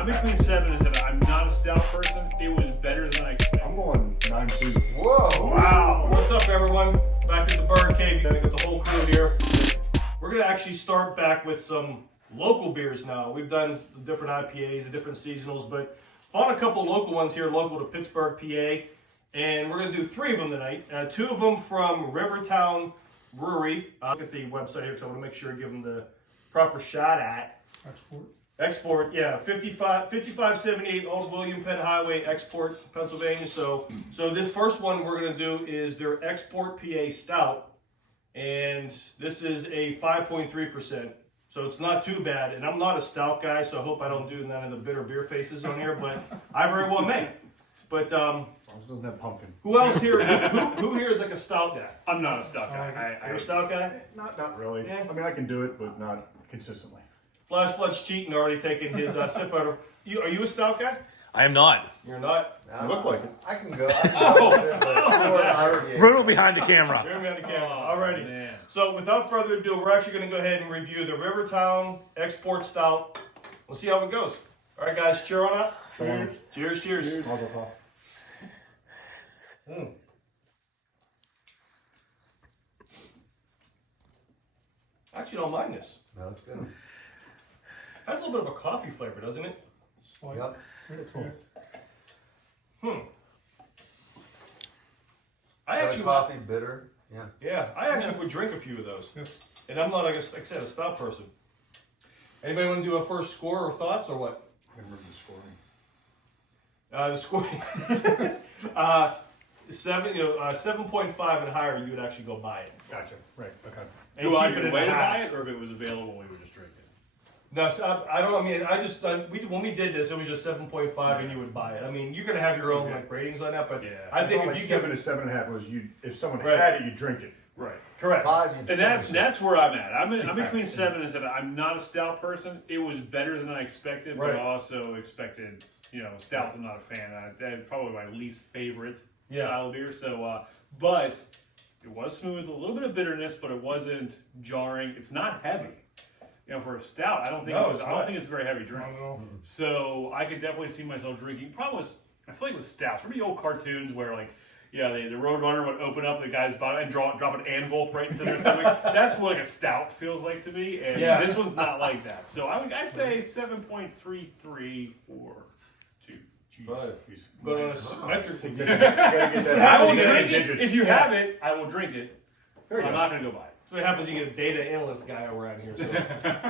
I'm between 7 and 7. I'm not a stout person. It was better than I expected. I'm going 9-2. Whoa! Wow! What's up, everyone? Back at the Burgh Cave. Got the whole crew here. We're gonna actually start back with some local beers now. We've done different IPAs and different seasonals, but on a couple local ones here, local to Pittsburgh, PA, and we're gonna do 3 of them tonight. 2 of them from Rivertown Brewery. Look at the website here, because I want to make sure I give them the proper shot at. Export, yeah, 5578 Old William Penn Highway, Export, Pennsylvania. So this first one we're gonna do is their Export PA Stout, and this is a 5.3%. So it's not too bad, and I'm not a stout guy, so I hope I don't do none of the bitter beer faces on here, but I very well may. But As long as it doesn't have pumpkin. who else here? Who here is like a stout guy? I'm not a stout guy. You're a stout guy? Not really. Yeah. I mean, I can do it, but not consistently. Flash Flood's cheating, already taking his sip out of. Are you a stout guy? I am not. You're not. You look like it. I can go. I Brutal behind the camera. Jeremy on the camera. Alrighty. Man. So without further ado, we're actually going to go ahead and review the Rivertown Export Stout. We'll see how it goes. All right, guys, cheer on up. Cheers. Cheers, cheers. Mazel tov. I actually don't mind this. No, it's good. Has a little bit of a coffee flavor, doesn't it? Yep. I actually, Coffee bitter. Yeah. yeah, I actually would drink a few of those. And I'm not, like I said, a stout person. Anybody want to do a first score or thoughts or what? I remember the scoring. The score, 7.5 and higher, you would actually go buy it. Gotcha. Right. Okay. And Do I keep it even in way the to buy house. it, or if it was available, we would just drink it? No, so I don't. I mean, I just when we did this, it was just 7.5, and you would buy it. I mean, you're gonna have your own like ratings on that, but Yeah. I think Like if you 7 to 7.5 was you. If someone Right. had it, you drink it. Right. correct. 5. You And finish it. that's where I'm at. I'm between 7 and 7. I'm not a stout person. It was better than I expected, but Right. I also expected, stouts I'm not a fan. That's probably my least favorite Yeah. style of beer. So, but it was smooth, a little bit of bitterness, but it wasn't jarring. It's not heavy. For a stout, I don't think it's a very heavy drink. So I could definitely see myself drinking. Problem was, I feel like with stouts, remember the old cartoons where the Road Runner would open up the guy's bottom and drop an anvil right into their stomach. That's what like a stout feels like to me, and this one's not like that. So I'd say 7.33 for 2. Going on a symmetric. You gotta get that. I will you gotta drink get it. digits. If you have it, I will drink it. There you I'm go. not going to go buy it. So what happens? You get a data analyst guy around here. So,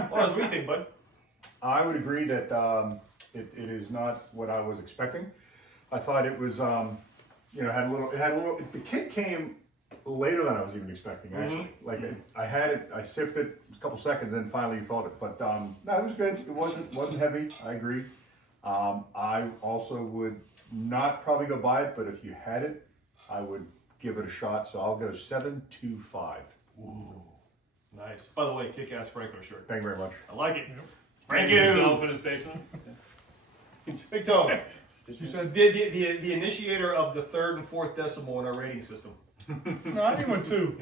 what do you think, bud? I would agree that it is not what I was expecting. I thought it was, had a little. The kick came later than I was even expecting. Actually, like I had it, I sipped it, it was a couple seconds, then finally felt it. But no, it was good. It wasn't heavy. I agree. I also would not probably go buy it, but if you had it, I would give it a shot. So I'll go 7.25. Ooh, nice. By the way, kick-ass Franco shirt. Thank you very much. I like it. Thank you. Himself in his basement. Big Tone. You said the initiator of the 3rd and 4th decimal in our rating system. No, I didn't win 2.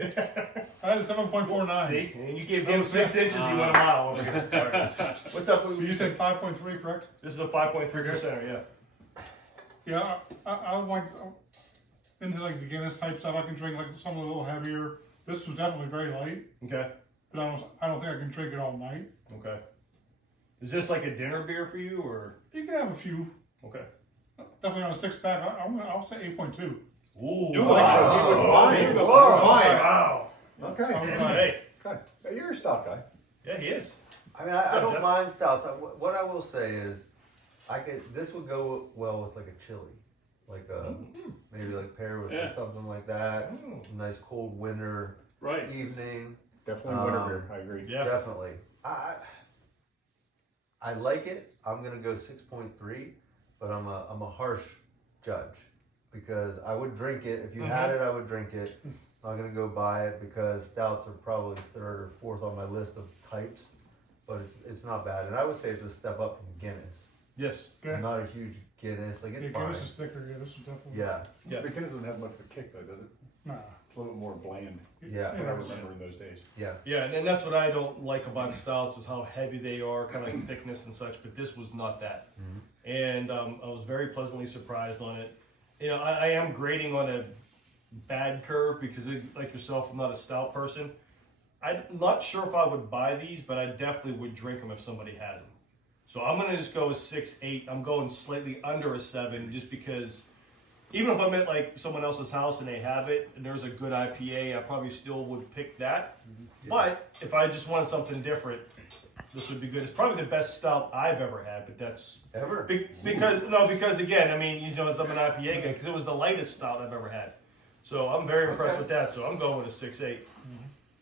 I had a 7.49. See, and you gave him 6 inches. He went a mile over here. All right. What's up? So you said 5.3, correct? This is a 5.3%. Yeah. Yeah, I would like into like the Guinness type stuff. I can drink like something a little heavier. This was definitely very light, Okay. but I don't think I can drink it all night. Okay. Is this like a dinner beer for you, or You can have a few. okay? Definitely on a 6-pack. I'll say 8.2. Ooh. Ooh. Wow. Wow. Okay. Hey. Okay. You're a stout guy. Yeah, he is. I mean, I don't mind stouts. What I will say is, this would go well with like a chili, like maybe like pair with something like that. Nice cold winter Right. evening. Definitely winter beer. I agree. Yeah. Definitely. I like it. I'm gonna go 6.3, but I'm a harsh judge because I would drink it if you had it. I would drink it. I'm gonna go buy it because stouts are probably 3rd or 4th on my list of types, but it's not bad, and I would say it's a step up from Guinness. Yes. Okay. I'm not a huge Guinness, like it's Yeah, fine. Guinness is thicker. Yeah, this is definitely. Yeah, Yeah. But Guinness doesn't have much of a kick though, does it? Nah. It's a little bit more bland. yeah. What I remember in those days. Yeah. Yeah, and that's what I don't like about stouts is how heavy they are, kind of like thickness and such. But this was not that, and I was very pleasantly surprised on it. You know, I am grading on a bad curve because, like yourself, I'm not a stout person. I'm not sure if I would buy these, but I definitely would drink them if somebody has them. So I'm gonna just go with 6.8. I'm going slightly under a 7, just because. Even if I'm at like someone else's house and they have it, and there's a good IPA, I probably still would pick that. But if I just wanted something different, this would be good. It's probably the best stout I've ever had, but that's Ever? because again, I mean, I'm an IPA guy because it was the lightest stout I've ever had. So I'm very impressed with that. So I'm going with a 6.8.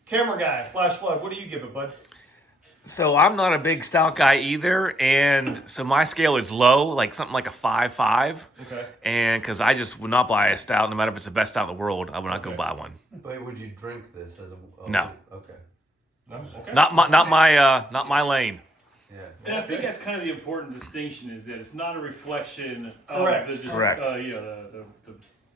Camera guy, Flash Flood, what do you give it, bud? So I'm not a big stout guy either, and so my scale is low, like something like a 5.5. Okay. And because I just would not buy a stout, no matter if it's the best stout in the world, I would not go buy one. But would you drink this as a? No. Okay. No? Okay. Not my lane. Yeah. And I think that's kind of the important distinction is that it's not a reflection of Correct. the, just, Correct. the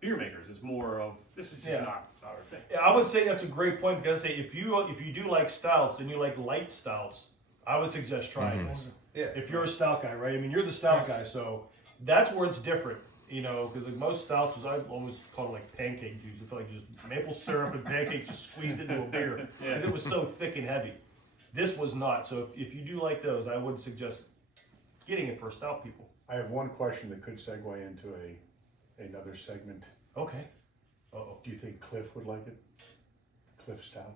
beer makers. It's more of this is just not our thing. Yeah, I would say that's a great point because if you do like stouts and you like light stouts, I would suggest trying this. Yeah. If you're a stout guy, right? I mean, you're the stout guy, so that's where it's different, you know, because like most stouts, I always call it like pancake juice. I feel like just maple syrup and pancake just squeezed into a beer because it was so thick and heavy. This was not. So if you do like those, I would suggest getting it for stout people. I have one question that could segue into another segment. Okay. Uh-oh. Do you think Cliff would like it? Cliff Stout?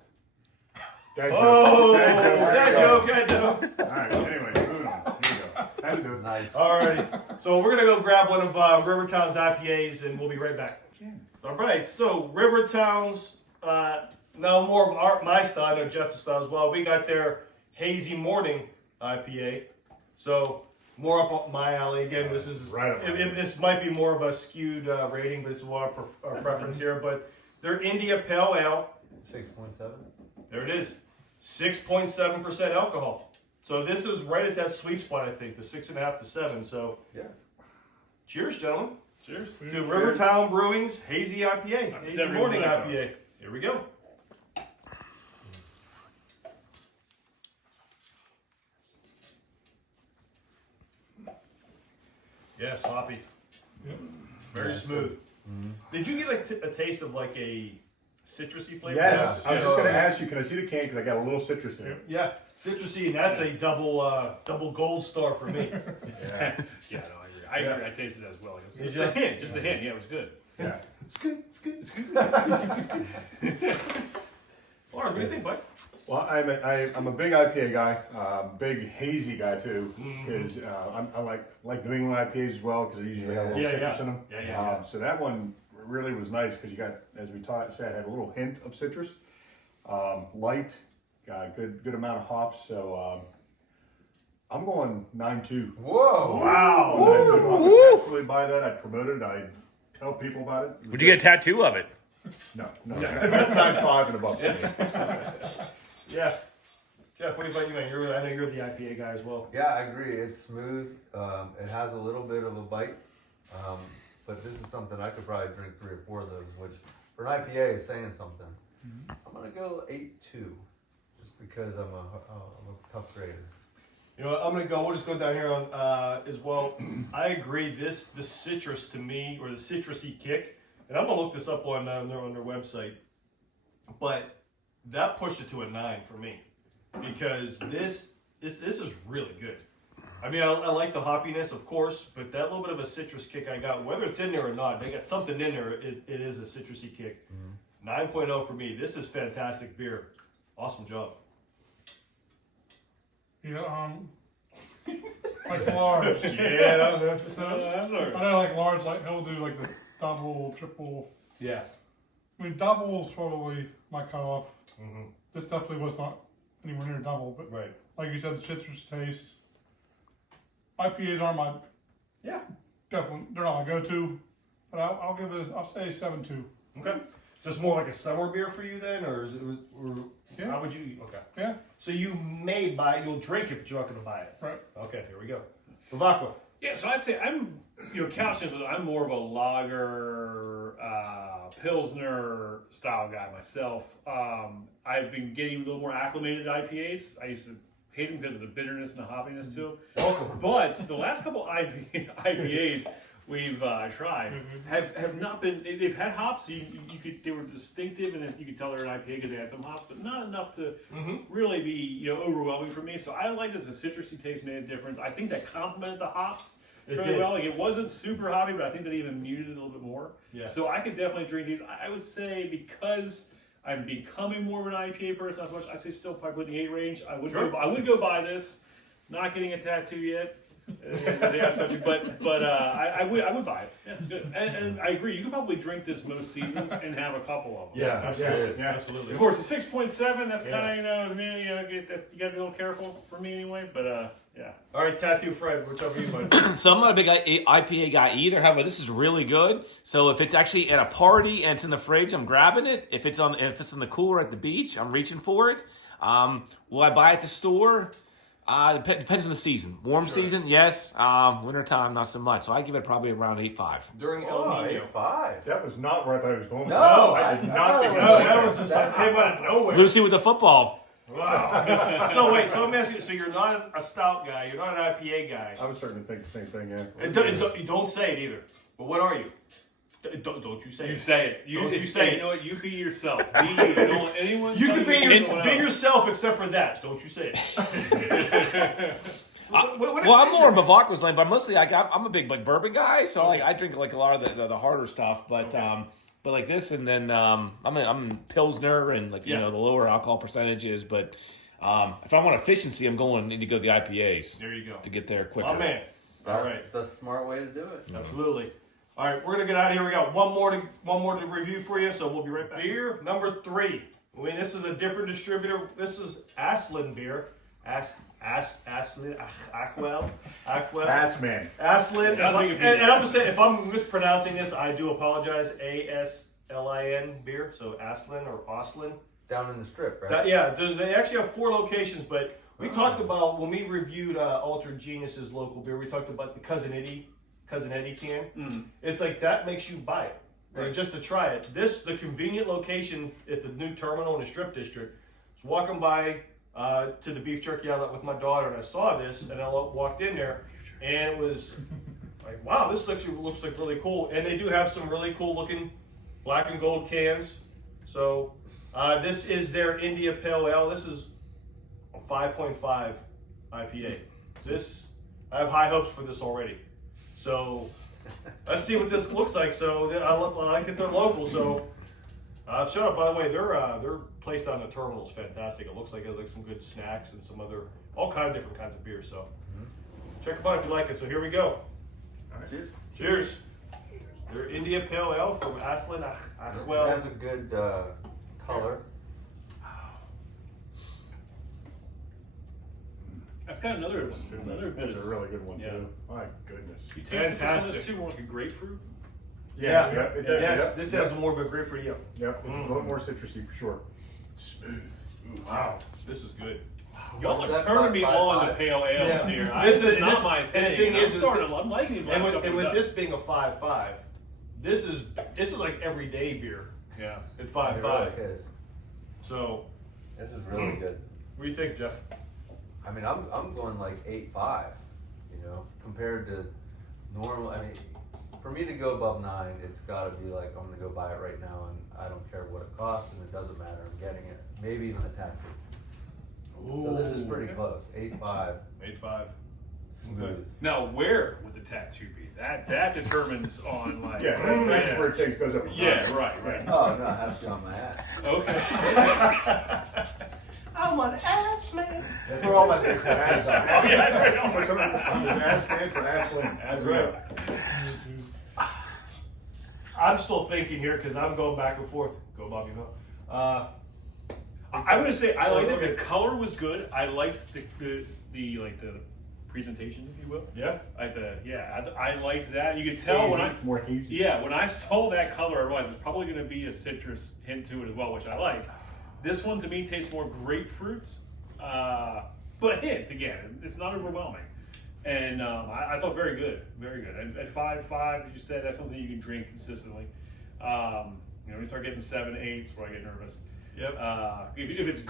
Dad Oh, joke. that joke. All right, anyway, moving on. Here you go. Had to do it. Nice. Alrighty. So we're gonna go grab one of Rivertown's IPAs and we'll be right back. All right. So Rivertown's now more of my style. I know Jeff's style as well. We got their Hazy Morning IPA. So more up my alley. Again, this is Right up my alley. this might be more of a skewed rating, but this is our preference here. But their India Pale Ale. 6.7. There it is. 6.7% alcohol. So this is right at that sweet spot, I think, the 6.5 to 7. So Yeah. cheers, gentlemen. Cheers. To Rivertown Brewing's Hazy IPA. Hazy Seven Morning minutes IPA. Here we go. Yes, hoppy. Very smooth. Did you get a taste of like a citrusy flavor? Yes, I was Yeah. just going to ask you, can I see the can? Because I got a little citrus in it. Yeah, citrusy, and that's a double gold star for me. Yeah. Yeah, no, I agree. I agree. I tasted it as well. It was Did just you? a hint. Just a hint. Yeah, it was good. Yeah. It's good. It's good. It's good. It's good. Lars, what do you think, bud? Well, I'm a big IPA guy, big hazy guy too. Because I like New England IPAs as well because they usually have a little Yeah, citrus yeah. in them. Yeah. So that one really was nice because you got, as we said, had a little hint of citrus, light, got good amount of hops. So I'm going 9.2. Whoa. Wow. 9.2. I would absolutely buy that. I'd promote it. I'd tell people about it. Would you get a tattoo of it? No. That's 9.5 and above for me. Yeah. Jeff, what about you, man? I know you're the IPA guy as well. Yeah, I agree. It's smooth. It has a little bit of a bite. But this is something I could probably drink 3 or 4 of those, which for an IPA is saying something. I'm going to go 8.2 just because I'm a tough grader. You know what, I'm gonna go. We'll just go down here on as well. I agree. The citrus to me, or the citrusy kick, and I'm gonna look this up on their website. But that pushed it to a 9 for me because this is really good. I mean, I like the hoppiness, of course, but that little bit of a citrus kick I got, whether it's in there or not, they got something in there. It is a citrusy kick. 9.0 for me. This is fantastic beer. Awesome job. Yeah, like Lars. Yeah, that's That's all right. I know, like Lars, like he'll do like the double, triple. yeah. I mean, double is probably my cutoff. This definitely was not anywhere near double, but Right. like you said, the citrus taste. IPAs aren't my definitely. They're not my go-to, but I'll give it. I'll say 7.2. Okay. So it's more like a summer beer for you then, or is it? Or Yeah. how would you? Okay. Yeah, So you may buy it, you'll drink it, but you're not going to buy it. right. Okay, here we go. Bavacqua. Yeah, so I'd say I'm, couching this with I'm more of a lager Pilsner style guy myself. I've been getting a little more acclimated to IPAs. I used to hate them because of the bitterness and the hoppiness too. But the last couple IPAs we've tried have not been. They've had hops. So they were distinctive, and you could tell they're an IPA because they had some hops, but not enough to really be overwhelming for me. So I liked as a citrusy taste made a difference. I think that complemented the hops very well. Like it wasn't super hoppy, but I think that even muted it a little bit more. Yeah. So I could definitely drink these. I would say because I'm becoming more of an IPA person, not so much. I say still probably put in the 8 range. I would go buy this. Not getting a tattoo yet. But I would buy it. Yeah, it's good. And I agree. You could probably drink this most seasons and have a couple of them. Yeah, absolutely. Yeah. Absolutely. Of course, the 6.7. That's kind of you got to be a little careful for me anyway. But yeah. All right, Tattoo Fred, what's up with you, bud? So I'm not a big IPA guy either. However, this is really good. So if it's actually at a party and it's in the fridge, I'm grabbing it. If it's in the cooler at the beach, I'm reaching for it. Will I buy it at the store? Depends on the season. Warm season, yes. Wintertime, not so much. So I give it probably around 8.5. During El Nino. 5. That was not where I thought he was going. No, I did not think it was. That was just came out of nowhere. Lucy with the football. Wow. So wait, so let me ask you. So you're not a stout guy. You're not an IPA guy. I was starting to think the same thing. Yeah. You don't say it either. But what are you? Don't you say You it? say it. Don't you say it? You know what? You be yourself. Be you. Don't let anyone. You tell can be, anyone be else. yourself except for that. Don't you say it. Well, I'm more in Bavacqua's lane, but mostly I'm a big bourbon guy, so I drink a lot of the harder stuff. But like this, and then I'm Pilsner and the lower alcohol percentages. But if I want efficiency, need to go the IPAs. There you go. To get there quicker. Oh man. All right. That's the smart way to do it. Absolutely. All right, we're gonna get out of here. We got one more to review for you, so we'll be right back. Beer number 3. I mean, this is a different distributor. This is Aslin beer. Aslin, Ackwell. Ass man. Aslin. And I'm just saying, if I'm mispronouncing this, I do apologize. Aslin beer. So Aslin or Oslin. Down in the strip, right? They actually have 4 locations, but we talked about when we reviewed Altered Genius's local beer. We talked about the Cousin Eddie can. It's like that makes you buy it, right? Just to try it. The convenient location at the new terminal in the Strip District. I was walking by to the beef jerky outlet with my daughter, and I saw this, and I walked in there, and it was like, wow, this actually looks like really cool. And they do have some really cool looking black and gold cans. So this is their India Pale Ale. This is a 5.5 IPA. I have high hopes for this already. So let's see what this looks like. So I like that they're local. So shut up. By the way, their place down the terminal is fantastic. It looks like it has some good snacks and all kind of different kinds of beers. So check them out if you like it. So here we go. All right. Cheers. Cheers. Their India Pale Ale from Aslin It Ackwell. has a good color. That's got another bit. That's a really good one Yeah. too. My goodness. You taste some of Fantastic. this too, more like a grapefruit. Yeah. Yes, Yep, this yep. has more of a grapefruit. Yeah. Yep. It's a little more citrusy for sure. Smooth. Wow, this is good. Y'all Is are that turning me 5.5? on to pale ales Yeah. here. This is not this- my and thing. the thing is, I'm liking these. And last with, couple and of with this being a 5.5, this is like everyday beer yeah. at It 5.5. really is. So, This is really good. what do you think, Jeff? I mean, I'm going like 8.5. Compared to normal. I mean, for me to go above 9, it's got to be like I'm gonna go buy it right now, and I don't care what it costs, and it doesn't matter. I'm getting it. Maybe even a tattoo. So this is pretty close. 8.5. 8.5. Smooth. Now, where would the tattoo be? That determines on like. Yeah, that's where it goes up. Yeah, right. Oh no, it has to be on my ass. Okay. I'm an ass man. That's where all my pictures Ass, are. ass, Yeah, that's right. I'm an ass man for Aslin. That's right. I'm still thinking here because I'm going back and forth. Go, Bobby. Go. I'm gonna say I liked it. The color was good. I liked the presentation, if you will. Yeah. I liked that. You could tell when It's more hazy. when I saw that color, I realized there's probably going to be a citrus hint to it as well, which I like. This one to me tastes more grapefruit, but a hint again. It's not overwhelming, and I thought very good, very good. And at 5.5, as you said, that's something you can drink consistently. You know, when you start getting 7, 8s, where I get nervous. Yep. If it's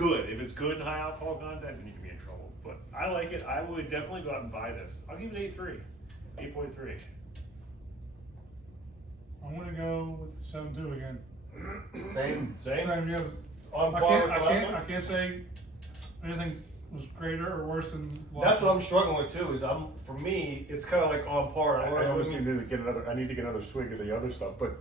good and high alcohol content, then you can be in trouble. But I like it. I would definitely go out and buy this. I'll give it 8.3. 8.3. I'm gonna go with 7.2 again. Same. Same. Same, yeah. On par with the last one? I can't say anything was greater or worse than last That's what one. I'm struggling with too. For me, it's kind of like on par. I almost need to get another. I need to get another swig of the other stuff, but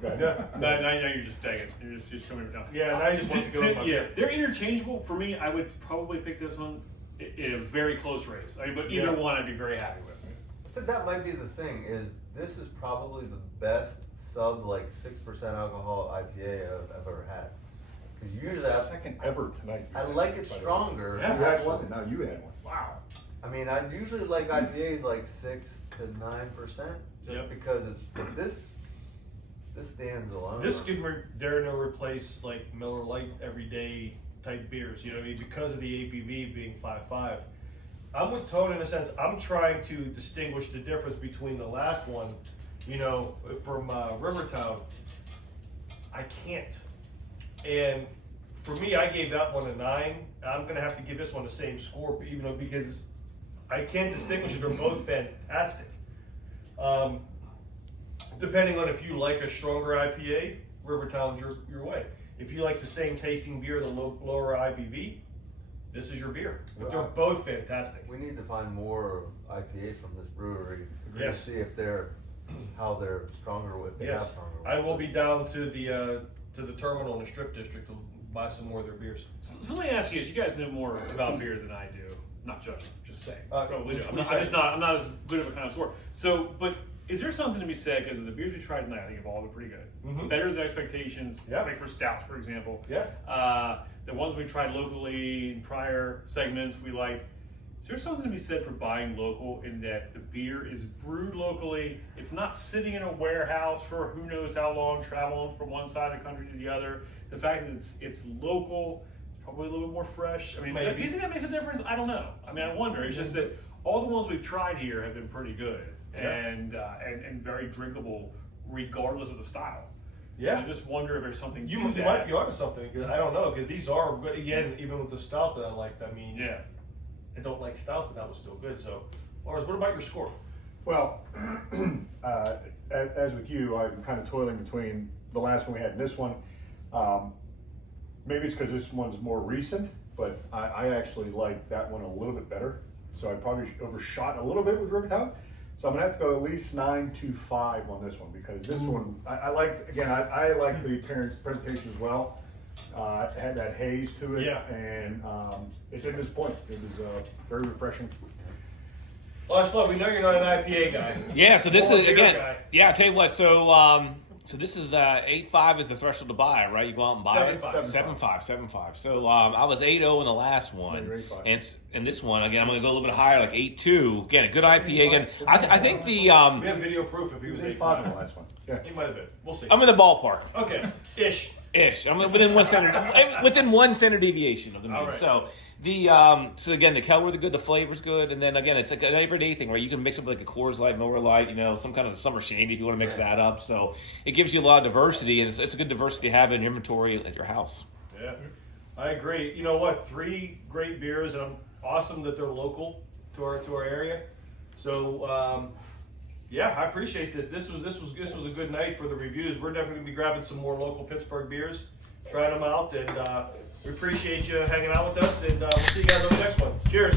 go ahead. Yeah. Now you're just begging. You're just coming down. Yeah, now you just want to go with my Yeah, they're interchangeable. For me, I would probably pick this one in a very close race. I mean, but either one I'd be very happy with. I think that might be the thing. Is this is probably the best sub like 6% alcohol IPA I've ever had. Because usually Second ever tonight. I like it stronger. Yeah. You had one. Now you had one. Wow. I mean, I usually like IPAs like 6 to 9%, just Yep. because it's this stands alone. This could dare to replace like Miller Lite everyday type beers. You know what I mean? Because of the ABV being 5.5. I'm with Tone in a sense. I'm trying to distinguish the difference between the last one, you know, from Rivertown. I can't. And for me, I gave that one a 9. I'm going to have to give this one the same score, even though because I can't distinguish it. They're both fantastic. Depending on if you like a stronger IPA, Rivertown's your way. If you like the same tasting beer, the lower IBV, this is your beer. But they're both fantastic. We need to find more IPAs from this brewery. Yes. To see if how they're stronger with. Yes, I will be down to the terminal in the Strip District to buy some more of their beers. So let me ask you this: you guys know more about beer than I do. Not judging, just saying. Probably do. I'm not as good of a connoisseur. So, but is there something to be said because of the beers we tried tonight? I think have all been pretty good, better than expectations. Yeah. Like for stouts, for example. Yeah. The ones we tried locally in prior segments we liked. Is there something to be said for buying local in that the beer is brewed locally? It's not sitting in a warehouse for who knows how long, traveling from one side of the country to the other. The fact that it's local, probably a little bit more fresh. I mean, Maybe. do you think that makes a difference? I don't know. I mean, I wonder. It's just that all the ones we've tried here have been pretty good and very drinkable, regardless of the style. Yeah. I just wonder if there's something You to that. might be onto something. 'Cause I don't know, because these are good. Again, even with the stout that I liked, I mean, Yeah. I don't like stouts, but that was still good. So, Lars, what about your score? Well, as with you, I'm kind of toiling between the last one we had and this one. Maybe it's because this one's more recent, but I actually like that one a little bit better. So I probably overshot a little bit with Rivertown. So I'm gonna have to go at least 9.25 on this one because this one I like. Again, I like the presentation as well. It had that haze to it, Yeah. and it's at this point. It was very refreshing. Lars Flood, we know you're not an IPA guy. Yeah, so this More is beer again. guy. Yeah, I'll tell you what. So this is 8.5 is the threshold to buy, right? You go out and buy 7.5. it. 7.5. So I was 8.0 in the last one, You're 8.5. and this one again, I'm going to go a little bit higher, like 8.2. Again, a good IPA. Again, I think the We have video proof if he It was was 8.5. 8.5 in the last one. Yeah. He might have been. We'll see. I'm in the ballpark. Okay, ish. I'm within 1 center, within 1 center deviation of the mean. All right. So so again, the color, the good, the flavor's good, and then again, it's like an everyday thing, right? You can mix it with like a Coors Light, Miller Lite, some kind of summer shandy if you want to mix that up. So it gives you a lot of diversity, and it's a good diversity to have in your inventory at your house. Yeah, I agree. You know what? 3 great beers, and I'm awesome that they're local to our area. So yeah, I appreciate this. This was a good night for the reviews. We're definitely gonna be grabbing some more local Pittsburgh beers, trying them out, and we appreciate you hanging out with us. And we'll see you guys on the next one. Cheers.